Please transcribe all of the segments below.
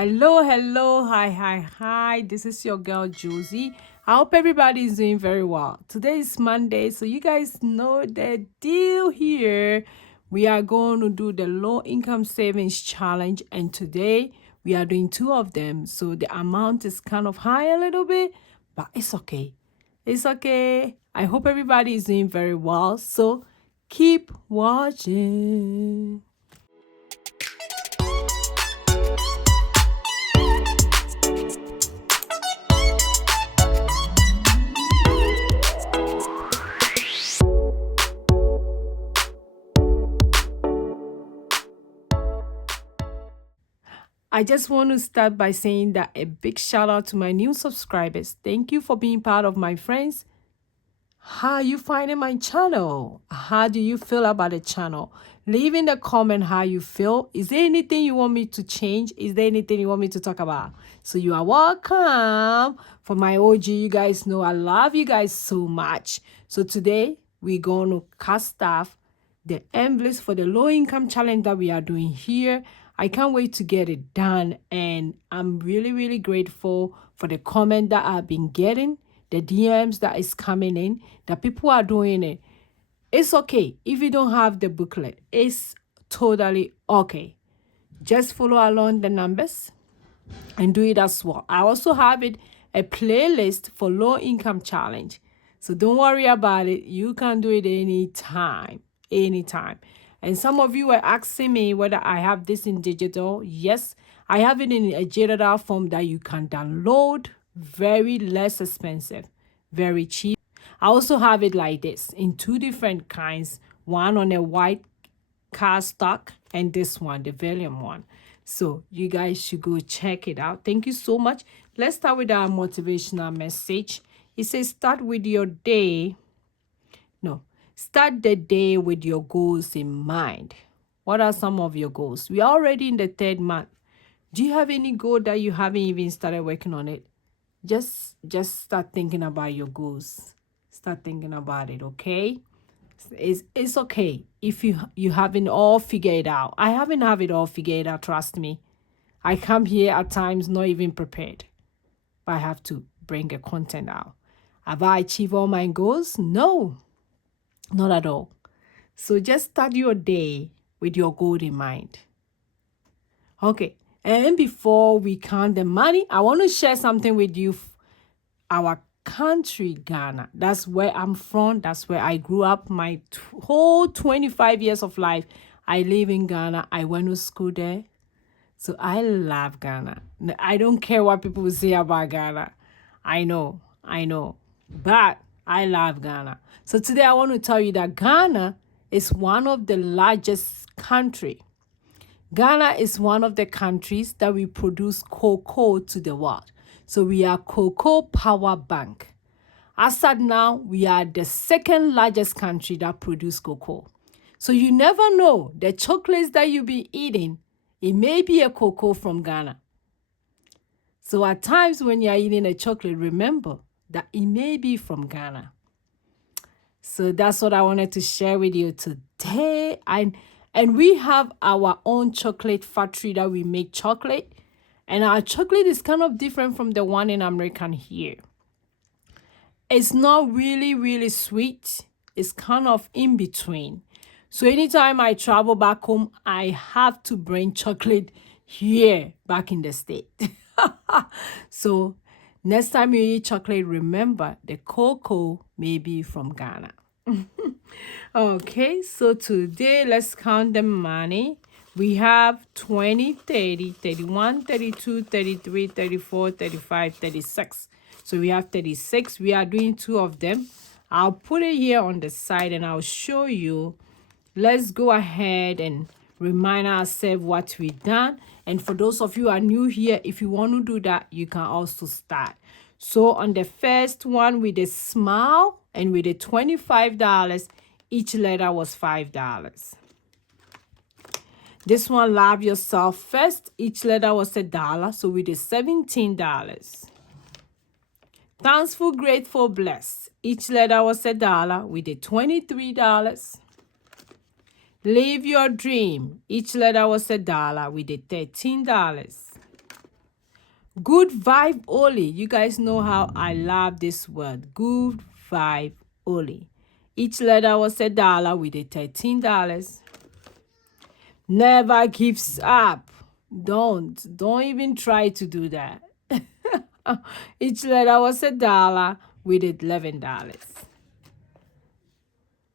Hello, hi. This is your girl Josy. I hope everybody is doing very well. Today is Monday, so you guys know the deal here. We are going to do the low income savings challenge, and today we are doing two of them. So the amount is kind of high a little bit, but it's okay. It's okay. I hope everybody is doing very well. So keep watching. I just want to start by saying that a big shout out to my new subscribers. Thank you for being part of my friends. How are you finding my channel? How do you feel about the channel? Leave in the comment how you feel. Is there anything you want me to change? Is there anything you want me to talk about? So you are welcome. For my OG, you guys know I love you guys so much. So today we're going to cast off the envelopes for the low income challenge that we are doing here. I can't wait to get it done, and I'm really grateful for the comment that I've been getting, the DMs that is coming in, that people are doing it. It's okay if you don't have the booklet. It's totally okay. Just follow along the numbers and do it as well. I also have a playlist for low income challenge. So don't worry about it. You can do it anytime. And some of you were asking me whether I have this in digital. Yes, I have it in a digital form that you can download. Very less expensive, very cheap. I also have it like this in two different kinds. One on a white cardstock and this one, the vellum one. So you guys should go check it out. Thank you so much. Let's start with our motivational message. It says start with your day. No, start the day with your goals in mind. What are some of your goals? We are already in the third month. Do you have any goal that you haven't even started working on it? Just start thinking about your goals. Start thinking about it, okay? It's okay if you haven't all figured it out. I haven't have it all figured out, trust me. I come here at times not even prepared, but I have to bring a content out. Have I achieved all my goals? No, not at all. So just start your day with your goal in mind. Okay, and before we count the money, I want to share something with you. Our country, Ghana. That's where I'm from. That's where I grew up. My whole 25 years of life, I live in Ghana. I went to school there. So I love Ghana. I don't care what people say about Ghana. I know. But I love Ghana. So today I want to tell you that Ghana is one of the largest country. Ghana is one of the countries that we produce cocoa to the world. So we are cocoa power bank. As at now, we are the second largest country that produce cocoa. So you never know, the chocolates that you be eating, it may be a cocoa from Ghana. So at times when you are eating a chocolate, remember that it may be from Ghana. So that's what I wanted to share with you today. And we have our own chocolate factory that we make chocolate. And our chocolate is kind of different from the one in American here. It's not really sweet. It's kind of in between. So anytime I travel back home, I have to bring chocolate here back in the state. So next time you eat chocolate, remember the cocoa may be from Ghana. Okay, so today let's count the money. We have 20, 30, 31, 32, 33, 34, 35, 36. So we have 36. We are doing two of them. I'll put it here on the side and I'll show you. Let's go ahead and remind ourselves what we've done. And for those of you who are new here, if you want to do that, you can also start. So on the first one with a smile and with a $25, each letter was $5. This one, love yourself first. Each letter was $1, so we did $17. Thankful, grateful, blessed. Each letter was $1. We did $23. Live your dream. Each letter was $1. We did $13. Good vibe only. You guys know how I love this word. Good vibe only. Each letter was $1 with a $13. Never gives up. Don't even try to do that. Each letter was $1 with $11.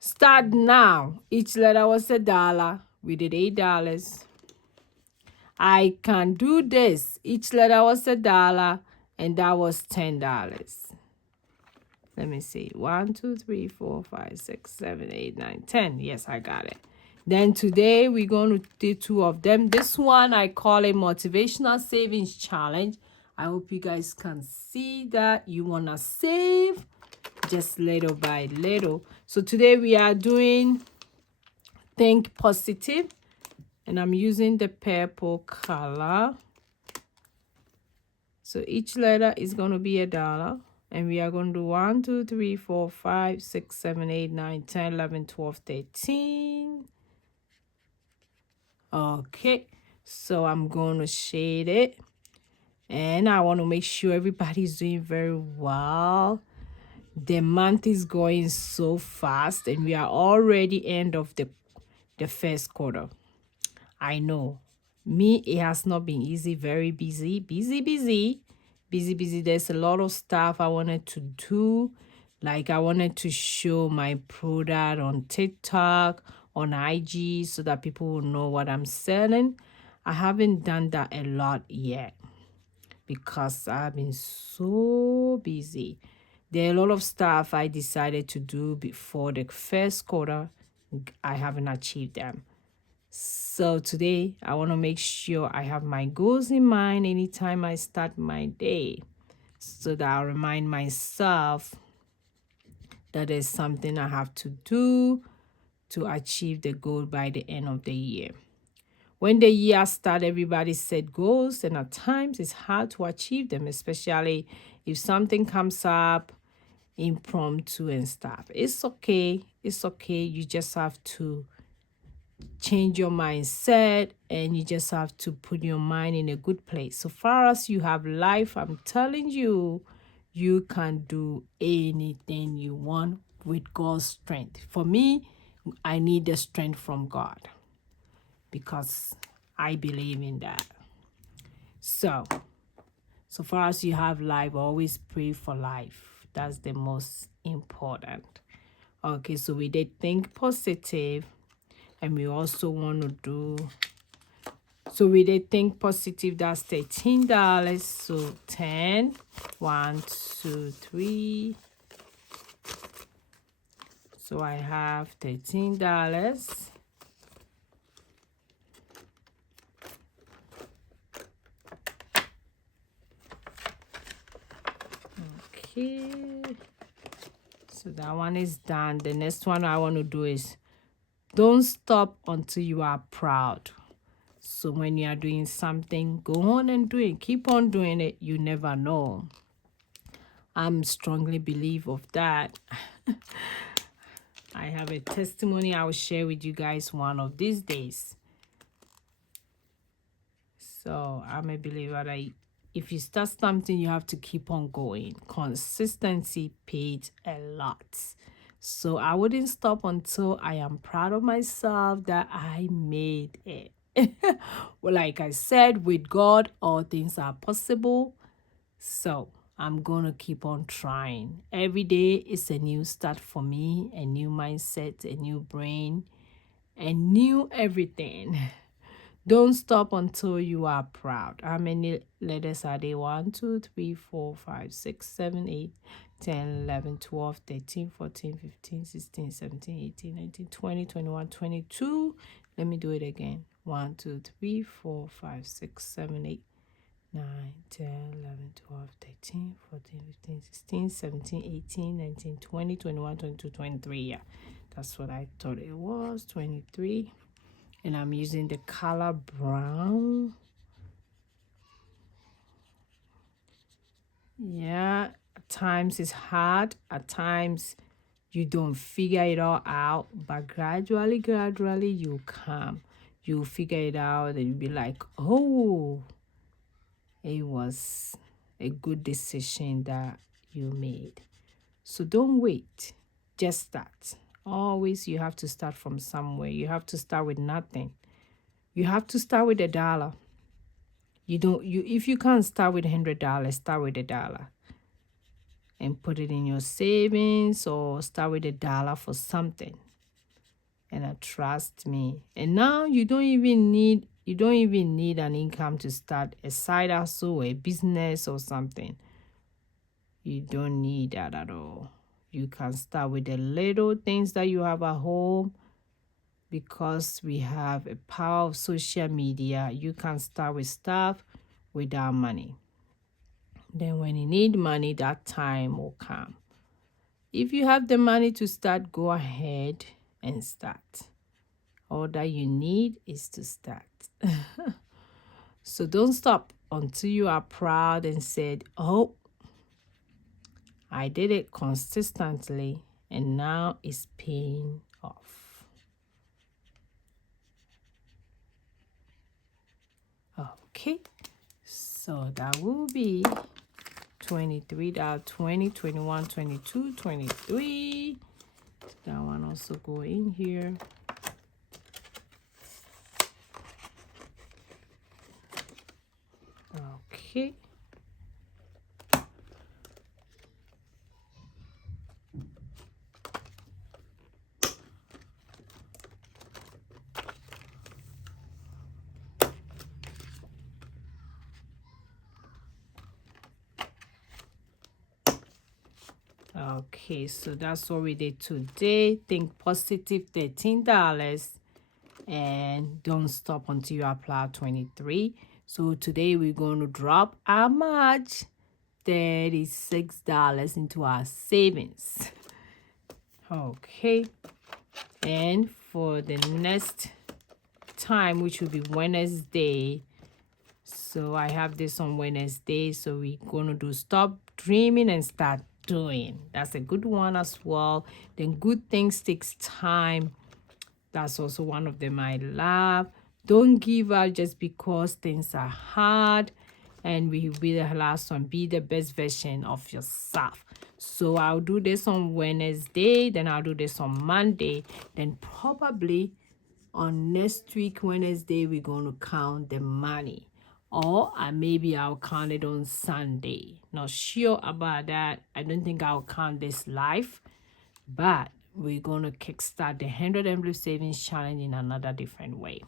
Start now. Each letter was $1 with $8. I can do this. Each letter was $1 and that was $10. Let me see. 1, 2, 3, 4, 5, 6, 7, 8, 9, 10. Yes, I got it. Then today we're going to do 2 of them. This one I call a motivational savings challenge. I hope you guys can see that you want to save just little by little. So today we are doing think positive, and I'm using the purple color. So each letter is going to be $1. And we are going to do 1, 2, 3, 4, 5, 6, 7, 8, 9, 10, 11, 12, 13. Okay. So I'm going to shade it. And I want to make sure everybody's doing very well. The month is going so fast. And we are already end of the first quarter. I know. Me, it has not been easy. Very busy. Busy. There's a lot of stuff I wanted to do. Like I wanted to show my product on TikTok, on IG, so that people will know what I'm selling. I haven't done that a lot yet because I've been so busy. There are a lot of stuff I decided to do before the first quarter. I haven't achieved them. So today I want to make sure I have my goals in mind anytime I start my day, so that I'll remind myself that there's something I have to do to achieve the goal by the end of the year. When the year starts, everybody set goals, and at times it's hard to achieve them, especially if something comes up impromptu and stuff. It's okay. You just have to change your mindset, and you just have to put your mind in a good place. So far as you have life, I'm telling you, you can do anything you want with God's strength. For me, I need the strength from God because I believe in that. So far as you have life, always pray for life. That's the most important. Okay, so we did think positive. And we also want to do, so we did think positive, that's $13. So 10, 1, 2, 3. So I have $13. Okay. So that one is done. The next one I want to do is don't stop until you are proud. So when you are doing something, go on and do it. Keep on doing it. You never know. I'm strongly believe of that. I have a testimony I will share with you guys one of these days. So I'm a believer that if you start something, you have to keep on going. Consistency pays a lot. So I wouldn't stop until I am proud of myself that I made it. Well, like I said, with God, all things are possible. So I'm going to keep on trying. Every day is a new start for me, a new mindset, a new brain, a new everything. Don't stop until you are proud. How many letters are there? 1, 2, 3, 4, 5, 6, 7, 8, 10, 11, 12, 13, 14, 15, 16, 17, 18, 19, 20, 21, 22. Let me do it again. 1, 2, 3, 4, 5, 6, 7, 8, 9, 10, 11, 12, 13, 14, 15, 16, 17, 18, 19, 20, 21, 22, 23. Yeah, that's what I thought it was. 23. And I'm using the color brown. Yeah, at times it's hard. At times you don't figure it all out. But gradually, you come. You figure it out and you'll be like, oh, it was a good decision that you made. So don't wait, just start. Always you have to start from somewhere. You have to start with nothing. You have to start with $1. If you can't start with $100, start with $1 and put it in your savings, or start with $1 for something. And trust me. And now you don't even need an income to start a side hustle or a business or something. You don't need that at all. You can start with the little things that you have at home. Because we have a power of social media, you can start with stuff without money. Then when you need money, that time will come. If you have the money to start, go ahead and start. All that you need is to start. So don't stop until you are proud and said, oh, I did it consistently and now it's paying off. Okay, so that will be 23, 20, 21, 22, 23. That one also go in here. Okay. Okay, so that's what we did today. Think positive, $13. And don't stop until you apply 23. So today we're going to drop how much? $36 into our savings. Okay. And for the next time, which will be Wednesday. So I have this on Wednesday. So we're going to do stop dreaming and start doing. That's a good one as well. Then good things takes time. That's also one of them I love. Don't give up just because things are hard. And we will be the last one. Be the best version of yourself. So I'll do this on Wednesday. Then I'll do this on Monday. Then probably on next week, Wednesday, we're going to count the money. Or maybe I'll count it on Sunday. Not sure about that. I don't think I'll count this live. But we're going to kickstart the 100 Envelope Savings Challenge in another different way.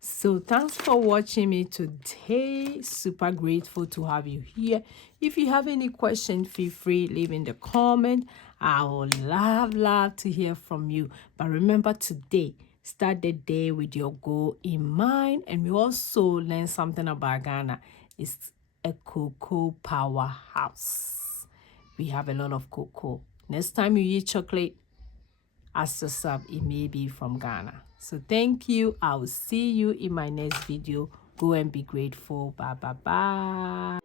So thanks for watching me today. Super grateful to have you here. If you have any questions, feel free, leave in the comment. I would love to hear from you. But remember today, start the day with your goal in mind. And we also learn something about Ghana. It's a cocoa powerhouse. We have a lot of cocoa. Next time you eat chocolate, ask yourself, it may be from Ghana. So thank you. I will see you in my next video. Go and be grateful. Bye.